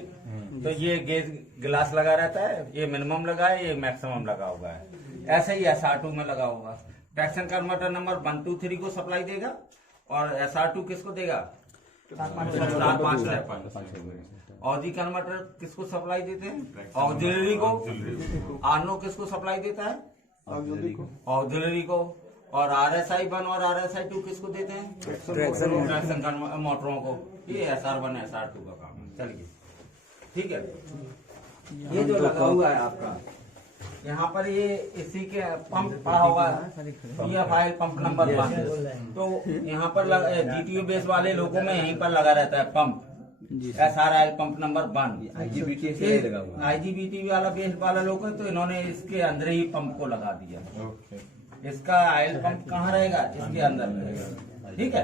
तो ये गेज ग्लास लगा रहता है, ये मिनिमम लगा है, ये मैक्सिमम लगा हुआ है। ऐसे ही SR2 में लगा होगा। ट्रैक्शन कन्वर्टर नंबर 1, 2, 3 को सप्लाई देगा, और SR2 किसको देगा? 4, 5। ऑडी कन्वर्टर किसको सप्लाई देते हैं? ऑक्सिलरी को। आरनो किसको सप्लाई देता है? ऑक्सिलरी को। और RSI1 और RSI2 किसको देते हैं? ट्रैक्शन मोटरों को। ये SR1 SR2 का काम है। चलिए, ठीक है। ये जो लगा हुआ है आपका यहाँ पर, ये इसी के पंप पड़ा हुआ है, PFI पंप नंबर 1। तो यहाँ पर GTO बेस वाले लोगों में यहीं पर लगा रहता है pump, SRI pump number 1। IGBT वाला बेस वाला लोग है, तो इन्होंने इसके अंदर ही पंप को लगा दिया। इसका ऑयल पंप कहाँ रहेगा? इसके अंदर रहेगा। ठीक है,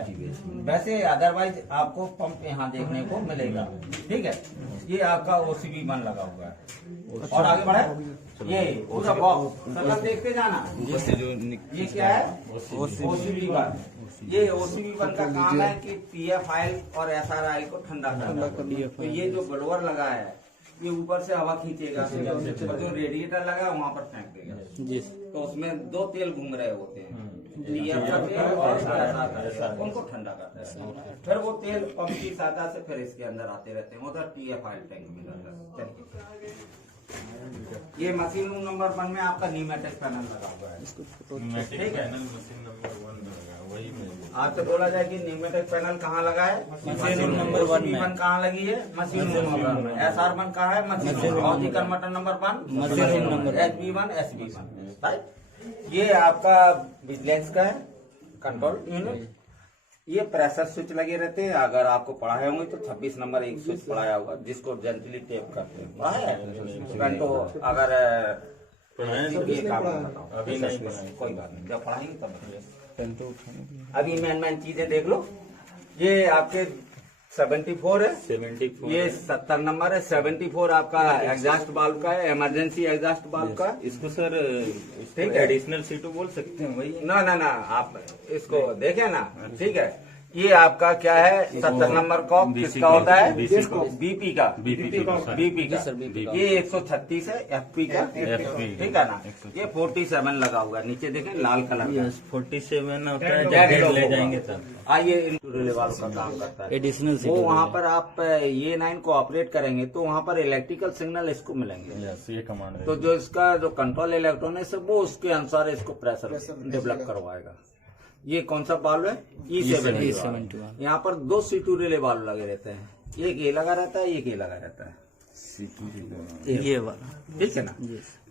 वैसे अदरवाइज आपको पंप यहाँ देखने को मिलेगा। ठीक है, ये आपका OCB1 लगा हुआ है। और आगे बढ़े, ये पूरा बॉक्स सकल देखते जाना। ये क्या है? OCB1। ये OCB1 का काम है कि PFI और SRI को ठंडा करना। तो ये जो ब्लोअर लगा है, ये ऊपर से हवा खींचेगा, और जो रेडिएटर लगा वहाँ पर फेंक देगा। तो उसमें 2 तेल घूम रहे होते हैं, PF का तेल और SR का तेल, उनको ठंडा करता है। फिर वो तेल पंप की सहायता से फिर इसके अंदर आते रहते हैं, उधर TFI टैंक में रहता है। ये मशीन रूम नंबर 1 में आपका न्यूमेटिक पैनल लगा हुआ है। ठीक है, आपसे बोला जाए कि न्यूमेटिक पैनल कहाँ लगा है? मशीन रूम नंबर 1 में। कहाँ लगी है? मशीन रूम नंबर 1 में। SR1 कहाँ है? Machine room. Audi converter number 1 machine room number. HB1 SB1। Right, ये आपका विजिलेंस का है कंट्रोल यूनिट। ये प्रेशर स्विच लगे रहते हैं। अगर आपको पढ़ाए होंगे तो 26 नंबर एक स्विच पढ़ाया होगा, जिसको जेंटली टेप करते हैं। पढ़ाया है तो अगर ये काम बताओ, अभी नहीं पढ़ाया। कोई बात नहीं, जब पढ़ाएंगे तब। अभी मेन चीजें देख लो। ये आपके 74 है, 74 ये 70 नंबर है। 74 आपका एग्जॉस्ट वाल्व का है, इमरजेंसी एग्जॉस्ट वाल्व का। इसको सर ठीक है। एडिशनल सीटू बोल सकते हैं वही। ना ना ना, आप इसको देखे ना, ठीक है। ये आपका क्या है, 70 नंबर कॉक किसका होता है, बीपी का। बीपी का ये 136 है, एफपी का। ठीक है ना, ये 47 लगा हुआ है, नीचे देखें लाल कलर का। 47 होता है, जब डेट ले जाएंगे तब। आइए, रिले वालों का काम करता है एडिशनल वो। वहाँ पर आप ये 9 को ऑपरेट करेंगे तो वहाँ पर इलेक्ट्रिकल सिग्नल इसको मिलेंगे। ये कमांड तो जो इसका जो कंट्रोल इलेक्ट्रॉनिक्स है वो उसके अनुसार इसको प्रेशर डेवलप करवाएगा। ये कौन सा वाल्व है, E71। यहाँ पर 2 C2 रिले वाल्व लगे रहते हैं, एक ये लगा रहता है, एक ये लगा रहता है। ये वाला, ठीक है ना।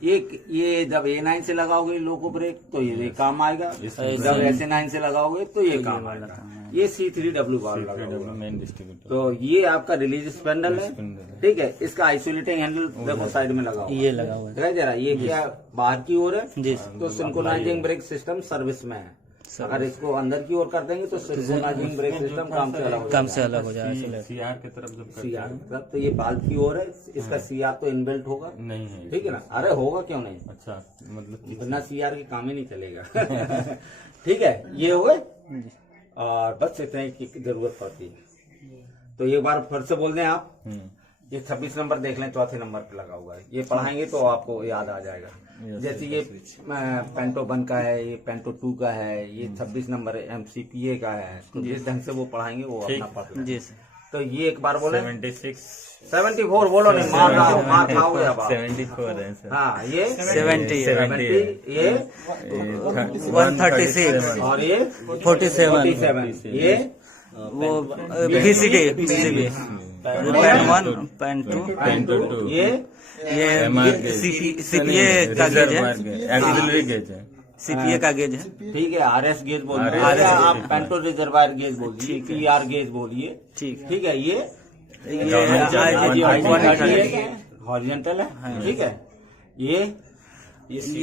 एक ये जब A9 से लगाओगे लोको ब्रेक तो ये काम आएगा, जब SA9 से लगाओगे तो ये काम आएगा। ये C3W वाल्व लगा हुआ है। Main distributor. तो ये आपका रिलीज स्पेंडल है, ठीक है। इसका आइसोलेटिंग हैंडल देखो साइड में लगा हुआ है, ये लगा हुआ है। दिखाई दे रहा है। ये क्या बाहर की ओर है, जी। तो सिंक्रोनाइजिंग ब्रेक सिस्टम सर्विस में है। अगर इसको अंदर की ओर कर देंगे तो सिंक्रोनाइजिंग ब्रेक सिस्टम काम से अलग हो जाएगा। सीआर की तरफ जब सीआर तो ये बाल की ओर है, इसका सीआर तो इनबिल्ट होगा, नहीं है। ठीक है ना। अरे होगा क्यों नहीं, अच्छा, मतलब बिना सीआर के काम ही नहीं चलेगा। ठीक है, ये हुए और बस इतने की जरूरत पड़ती है। तो एक बार फिर से बोल दें आप, ये 26 नंबर देख लें, चौथे नंबर पे लगा हुआ है। ये पढ़ाएंगे तो आपको याद आ जाएगा। जैसे ये पेंटो 1 का है, ये पेंटो 2 का है, ये 26 नंबर MCPA का है। तो जिस ढंग से वो पढ़ाएंगे वो अपना पढ़ लें। जी सर। तो ये एक बार बोले 74 बोलो नहीं, मार खाओगे अब आप। 74 है सर। हाँ, ये 70 ये 136 और ये 47 ये वो PCB पैन 1 पैन 2 ये CPA का गेज है, एक्सिलरी गेज है। CPA का गेज है। ठीक है, RS गेज बोलिए, आप पेंटो रिजर्वायर गेज बोलिए, PR गेज बोलिए। ठीक है, ये हॉरिजॉन्टल है, ठीक है। ये 70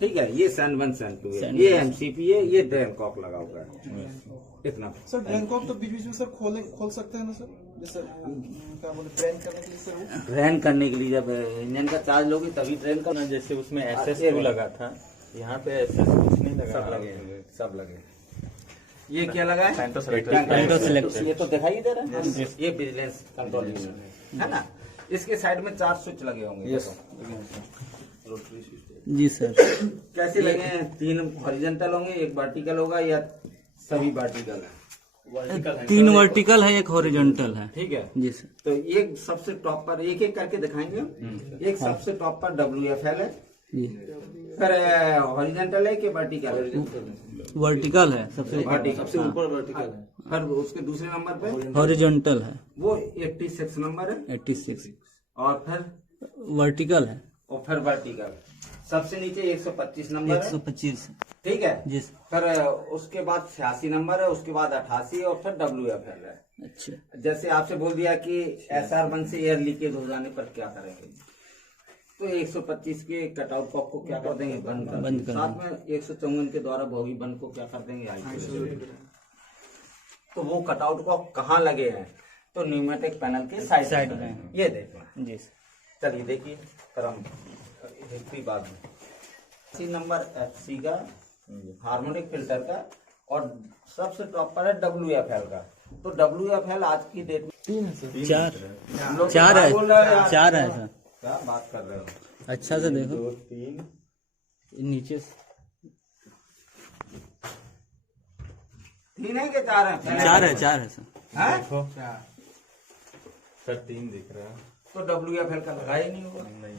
ठीक है। ये सन 1 सन 2 है, ये MCPA, ये ड्रेन कॉक लगा हुआ है। इतना सर ड्रेन कॉक तो बीच बीच में सर खोल सकते हैं ना सर, जैसे क्या बोले ड्रेन करने के लिए सर, वो ड्रेन करने के लिए जब इंजन का चार्ज लोगे तभी ड्रेन करना। जैसे उसमें SS2 लगा था, यहाँ पे SS कुछ नहीं लगा। सब लगे। ये क्या लगा है, पेंटो सेलेक्ट। ये तो दिखाई दे रहा है, ये विजिलेंस कंट्रोल यूनिट है ना। इसके साइड में 4 स्विच लगे होंगे। जी सर। कैसे लगे हैं, 3 हॉरिजॉन्टल होंगे, 1 वर्टिकल होगा, या सभी वर्टिकल है? 3 वर्टिकल है, 1 हॉरिजॉन्टल है। ठीक है जी सर। तो एक सबसे टॉप पर एक एक करके दिखाएंगे हम। एक सबसे टॉप पर WFL है, जी। फिर हॉरिजॉन्टल है कि वर्टिकल है? वर्टिकल है, सबसे सबसे ऊपर वर्टिकल है। फिर उसके दूसरे नंबर पे हॉरिजॉन्टल है, वो 86 नंबर है, 86। और फिर वर्टिकल है, और फिर वर्टिकल सबसे नीचे 125 नंबर है, 125। ठीक है। जी। फिर उसके बाद 86 नंबर है, उसके बाद 88 और फिर WFL है। अच्छा। जैसे आपसे बोल दिया कि SR1 से एयर लीकेज हो जाने पर क्या करेंगे, तो 125 के कटआउट कॉक को क्या कर देंगे, बंद कर साथ में 154 के द्वारा भोगी बंद को क्या कर देंगे, आइसोलेट। तो वो कटआउट कॉक कहाँ लगे हैं, तो न्यूमेटिक पैनल के साइड में। ये देखना जी। चलिए देखिए, फिर हम हिस्ट्री बाद में। सी नंबर FC का हार्मोनिक फिल्टर का, और सबसे टॉप पर है WFL का। तो WFL आज की डेट में 4 है, 4 है सर। क्या बात कर रहे हो, अच्छा से देखो, 2 3 नीचे 3 है कि 4 है? 4 है सर। हैं? सर 3 दिख रहा है। तो WFL का लगा ही नहीं होगा, नहीं,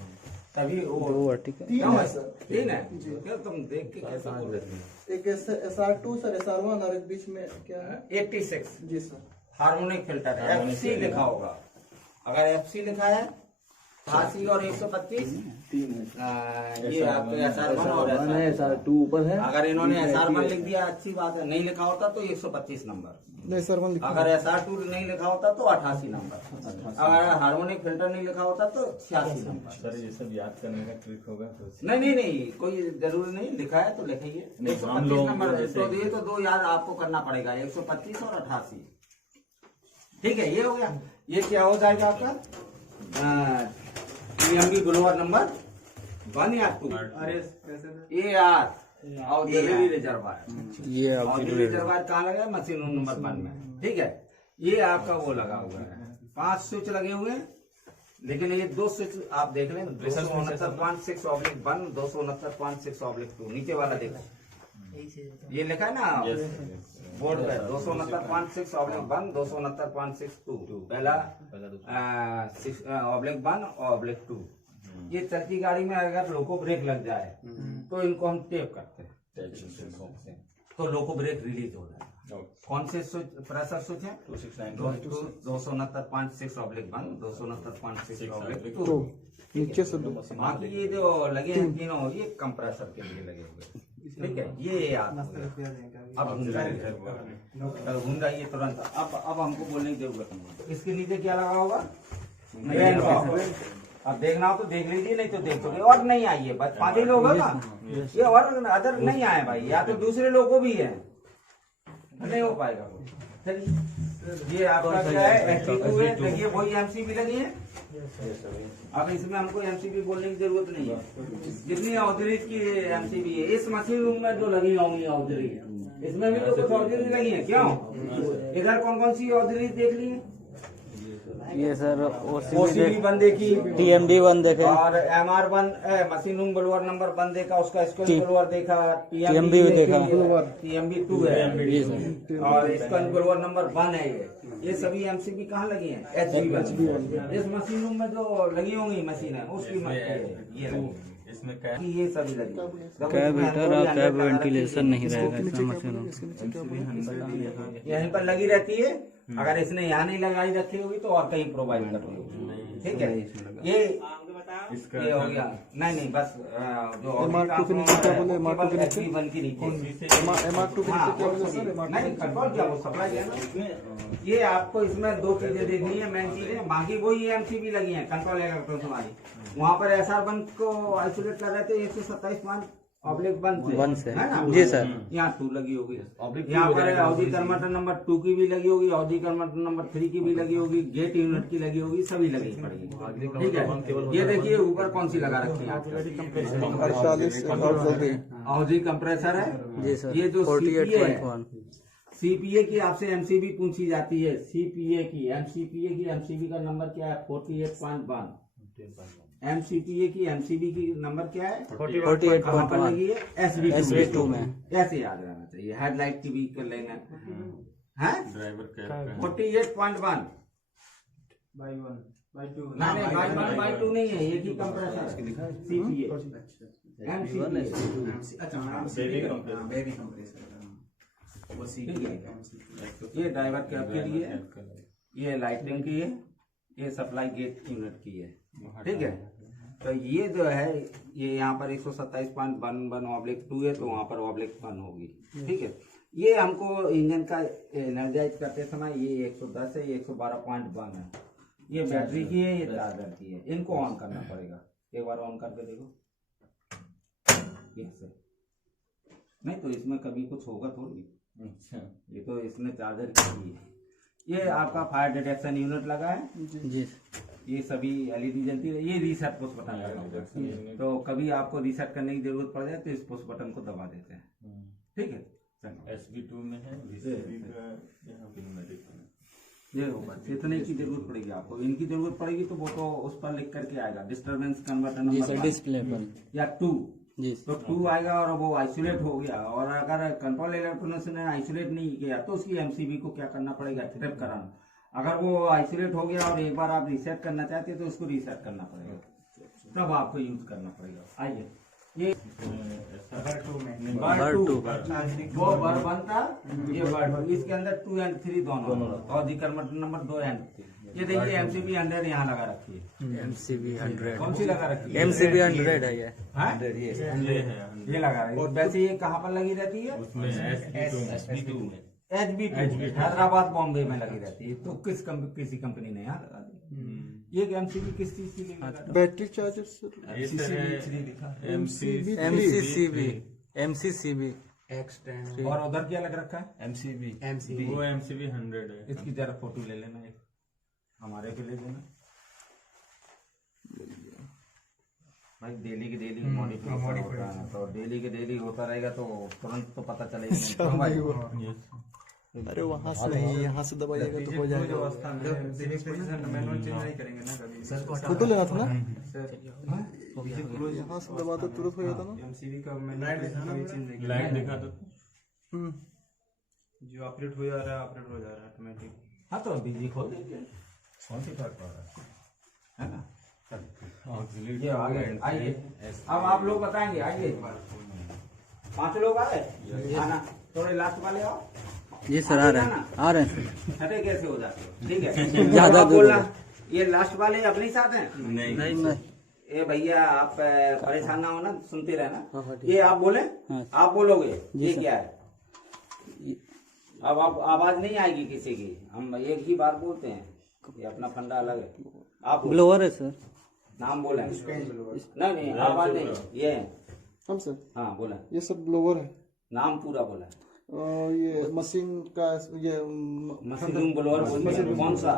तभी वो 2 वर्टिकल। 3 है सर, 3 है। क्या तुम देख के कैसे बोल रहे हो? एक SR2 सर, SR1 और एक बीच में क्या है? 86 जी सर। हार्मोनिक फिल्टर है, FC लिखा होगा। अगर FC लिखा है 88 और 125 ये आपके SR1 और SR2 ऊपर है। अगर इन्होंने SR1 लिख दिया अच्छी बात है, नहीं लिखा होता तो 125 नंबर, नहीं सर वन लिखा अगर SR2 नहीं लिखा होता तो 88 नंबर, अगर हार्मोनिक फिल्टर नहीं लिखा होता तो 86 नंबर। सर ये सब याद करने का ट्रिक होगा तो नहीं कोई जरूरी नहीं, लिखा है तो लिखिए। 125 नंबर तो ये तो दो याद आपको करना पड़ेगा, 125 और 88। ठीक है, ये हो गया। ये क्या हो जाएगा आपका TMB ब्लोअर नंबर 1 या 2। ये यार ऑक्सिलरी रिजर्वायर, ये ऑक्सिलरी रिजर्वायर कहाँ लगा है? मशीन रूम नंबर 1 में। ठीक है, ये आपका वो लगा हुआ है, 5 स्विच लगे हुए हैं, लेकिन ये 2 स्विच आप देख लें, 269.6/1, 269.6/2, नीचे वाला देखो, ये लिखा है ना बोर्ड पे 269.6/1, 269.6/2, पहला /1 ये चलती गाड़ी में अगर लोको ब्रेक लग जाए तो इनको हम टेप करते हैं, तो लोको ब्रेक रिलीज हो जाएगा। कौन से स्विच प्रेशर स्विच है? 269.6/1, 269.6/2। नीचे से बाकी ये जो लगे हैं तीनों, ये कंप्रेसर के लिए लगे हुए। ठीक है, ये याद अब होगा ये तुरंत। अब हमको बोलने की जरूरत नहीं। इसके नीचे क्या लगा होगा? अब देखना हो तो देख लीजिए, नहीं तो देखोगे। और नहीं आइए, बस 5 ही लोग होगा, ये और अदर नहीं आए भाई, या तो दूसरे लोग को भी है, नहीं हो पाएगा। चलिए, ये आपका क्या है? SB2 है, देखिए वही MCB लगी है। अब इसमें हमको MCB बोलने की जरूरत नहीं है, जितनी ऑक्सिलरी की MCB है। इस मशीन रूम में जो लगी होंगी ऑक्सिलरी, इसमें भी तो कुछ ऑक्सिलरी लगी है। क्यों? इधर कौन कौन सी ऑक्सिलरी देख ली? ये सर OCB बंदे की, TMD 1 देखे, और MR1 machine room blower number 1 देखा, उसका स्क्वेंज ब्लोअर देखा, TMB भी देखा, TMB 2 है, और स्क्वेंज ब्लोअर नंबर 1 है। ये सभी MCB कहाँ लगी हैं? HB1। इस मशीन रूम में जो लगी होंगी मशीन है, उसकी ये लगी, इसमें क्या है? ये सभी लगी। कैब हीटर और कैब वेंटिलेशन नहीं रहेगा इसमें मशीन। यहीं पर लगी रहती है, अगर इसने यहाँ नहीं लगाई रखी होगी तो और कहीं प्रोवाइड कर रही होगी। ठीक है, ये हो गया। नहीं बस जो MR2 के नीचे क्या बोले? MR2 के नीचे SB1 के नीचे MR2 के नीचे क्या बोले सर? नहीं कंट्रोल किया, वो सप्लाई किया ना। ये आपको इसमें 2 चीजें देखनी है, मेन चीजें। बाकी वही MCB लगी है, कंट्रोल इलेक्ट्रॉनिक्स हमारी। वहाँ पर SR1 को आइसोलेट कर रहे थे 127.1 से, है ना? जी सर। यहाँ 2 लगी होगी, यहाँ पर अवधि कन्वर्टर नंबर 2 की भी लगी होगी, अवधि कन्वर्टर नंबर 3 की भी लगी होगी, गेट यूनिट की लगी होगी, सभी लगी पड़ेगी। ठीक है, ये देखिए ऊपर कौन सी लगा रखी है? 48 अवधि कंप्रेसर है जी सर। ये जो 48.1 CPA की आपसे MCB पूछी जाती है। CPA की MCB का नंबर क्या है? 48.1। MCPA की MCB की नंबर क्या है? 48.1 लगी है SB2 में। ऐसे याद रहना चाहिए, हेडलाइट की भी कर लेना है। ड्राइवर कैब 48.1 नहीं 2 नहीं है, ये की कंप्रेसर CPA ये ड्राइवर कैब के लिए, ये लाइटिंग की है, ये सप्लाई गेट यूनिट की है। ठीक है, तो ये जो है ये यहाँ पर 127.1/2 है, तो वहाँ पर /1 होगी। ठीक है, ये हमको इंजन का एनर्जाइज करते समय ये 110 है, ये 112.1 है। ये बैटरी की है, ये चार्जर की है। इनको ऑन करना पड़ेगा, एक बार ऑन करके देखो। ये नहीं तो इसमें कभी कुछ होगा थोड़ी। अच्छा, ये तो इसने चार्जर की है। ये आपका फायर डिटेक्शन यूनिट लगा है जी। ये सभी LED जलती है। ये रीसेट पुश बटन लगा होगा, तो कभी आपको रीसेट करने की जरूरत पड़ जाए तो इस पुश बटन को दबा देते हैं। ठीक है, SB2 में है, VCB का यहाँ पे न्यूमेटिक है। ये होगा, इतने की जरूरत पड़ेगी आपको। इनकी जरूरत पड़ेगी तो वो तो उस पर लिख करके आएगा, डिस्टर्बेंस कन्वर्टर नंबर डिस्प्ले पर या 2 जी। तो 2 आएगा और वो आइसोलेट हो गया। और अगर कंट्रोल इलेक्ट्रॉनिक्स ने आइसोलेट नहीं किया तो उसकी MCB को क्या करना पड़ेगा? ट्रिप कराना। अगर वो आइसोलेट हो गया और एक बार आप रीसेट करना चाहते हैं तो उसको रीसेट करना पड़ेगा, तब आपको यूज करना पड़ेगा। आइए, ये BUR2 वो BUR1 था, ये BUR2। इसके अंदर 2 और 3 दोनों और दी कन्वर्टर नंबर 2 और 3। ये देखिए MCB 100 यहाँ लगा रखी है। MCB 100 कौन सी लगा रखी है? MCB 100 है ये। हाँ? ये है ये लगा रही है। और वैसे ये कहाँ पर लगी रहती है? उसमें SB2 में HB2 हैदराबाद बॉम्बे में लगी रहती है। तो किसी कंपनी ने यहाँ लगा दी। ये MCB किस चीज की लगी रहती है? बैटरी चार्जर सर MCCB और उधर क्या लग रखा है? MCB वो MCB 100 है। इसकी जरा फोटो ले लेना, एक हमारे को ले देना भाई। डेली के डेली मॉडिफिकेशन होता है, तो डेली के डेली होता रहेगा तो तुरंत तो पता चलेगा नहीं। क्यों भाई? अरे वहाँ से नहीं, यहाँ से दबाइएगा तो हो जाएगा। फोटो लेना था ना, यहाँ से दबा तो तुरंत हो जाता ना। लाइट दिखा दो। जो ऑपरेट हो जा रहा है ऑटोमेटिक। हाँ तो बिजली खोल दीजिए, कौन सी फर्क पड़ रहा है ना? ये आगे आइए, अब आप लोग बताएंगे। आइए 5 लोग आ गए, आना थोड़े लास्ट वाले आओ। जी सर आ रहे हैं। छठे कैसे हो जाते हो? ठीक है, ज्यादा आप बोलना। ये लास्ट वाले अपने साथ हैं? नहीं ए भैया आप परेशान ना हो ना, सुनते रहना। ये आप बोले, आप बोलोगे ये क्या है? अब आप आवाज नहीं आएगी किसी की, हम एक ही बार बोलते हैं। ये अपना फंडा अलग है। आप ब्लोअर है सर। नाम बोले? नहीं आवाज नहीं, ये है। हम सर हाँ बोला, ये सब ब्लोवर है। नाम पूरा बोला। ये मशीन का ये मशीन रूम ब्लोअर बोलते हैं। कौन सा?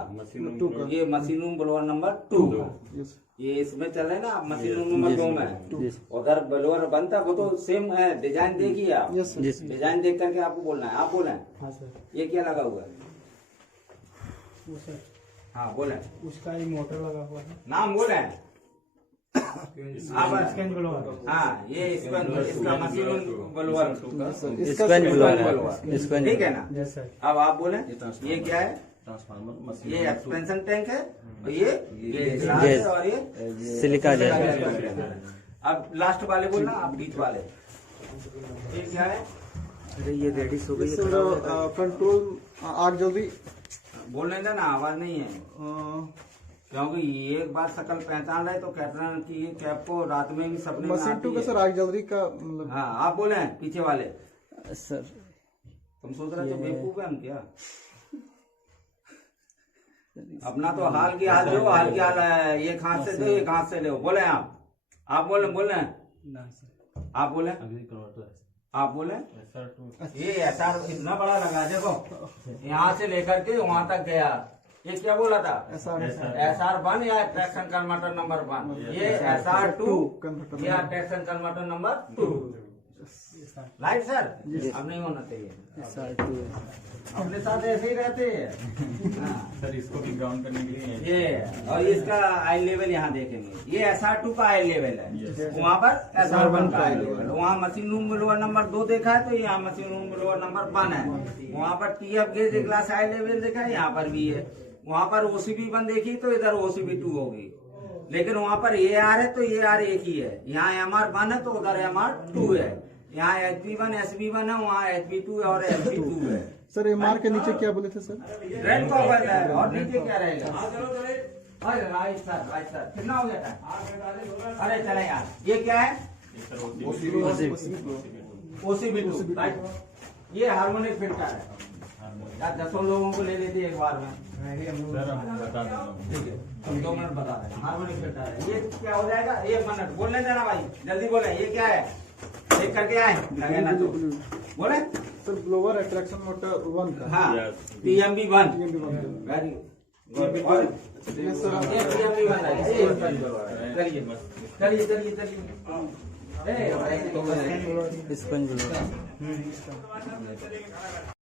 2 का। ये machine room blower number 2। Yes ये इसमें चल रहे हैं ना, मशीन रूम नंबर 2 में। उधर ब्लोअर बनता वो तो सेम है, डिजाइन देखिए आप। Yes sir. डिजाइन देख करके आपको बोलना है। आप बोले? हाँ सर। ये क्या लगा हुआ है? वो सर हाँ बोले, उसका ही मोटर लगा हुआ है। नाम बोले आप। Scan blower. हाँ ये इसका machine room blower, Spain blower है। स्पेन ठीक है ना? Yes sir. अब आप बोले ये क्या है? ट्रांसफार्मर मशीन ये एक्सपेंशन टैंक है, और ये ग्लास है, और ये सिलिका जेल। अब लास्ट वाले बोलना, आप बीच वाले ये क्या है? अरे ये रेडी हो गई सर कंट्रोल आग जल्दी बोलने देना, आवाज नहीं है। क्योंकि एक बार शकल पहचान रहे तो कैटरन की कैब को रात में भी सपने में मशीन आती 2 का है। सर आग जल्दी का मतलब। हाँ आप बोले पीछे वाले। सर। तुम सोच रहे थे बेवकूफ है हम क्या? अपना तो हाल की हाल जो हाल की हाल है, एक हाथ से दो एक हाथ से लो। बोले आप बोले आप बोले आप बोले। ये ऐसा इतना बड़ा लगा, देखो यहाँ से लेकर के वहाँ तक गया। ये क्या बोला था? SR1 या ट्रैक्शन कन्वर्टर नंबर 1। ये SR2 या traction converter number 2। Right sir? अब नहीं होना चाहिए, अपने साथ ऐसे ही रहते हैं। हाँ। सर इसको भी ग्राउंड करने के लिए ये और इसका आई लेवल यहाँ देखेंगे। ये SR2 का आई लेवल है, वहाँ पर SR1 का आई लेवल। वहाँ मशीन रूम ब्लोअर नंबर 2 देखा है, तो यहाँ मशीन रूम ब्लोअर नंबर 1 है। वहाँ पर TF gauge glass I level देखा है, यहाँ पर भी है। वहाँ पर OCB1 देखी तो इधर OCB2 होगी, लेकिन वहाँ पर AR है तो AR एक ही है। यहाँ MR1 है तो उधर MR2 है। यहाँ HB1 SB1 है, वहाँ HB2 और SB2 है। सर MR के नीचे क्या बोले थे सर? रेड कवर है, और नीचे क्या रहेगा? अरे राइट सर कितना हो गया था? अरे चले यार, ये क्या है? OCB2 right. ये हार्मोनिक फिल्टर है यार, 10 लोगों को ले लेते एक बार में। सर हम बता देता हूँ। ठीक है, हम 2 मिनट बता रहे हैं। हार्मोनिक फिल्टर है, ये क्या हो जाएगा? 1 मिनट बोलने देना भाई, जल्दी बोले। ये क्या है? देख करके आए लगे ना तो बोले। सर ब्लोवर अट्रैक्शन मोटर 1 का। हाँ PMB1 वेरी गुड। और यस सर। ये PMB1 है। चलिए स्पेन ब्लोअर।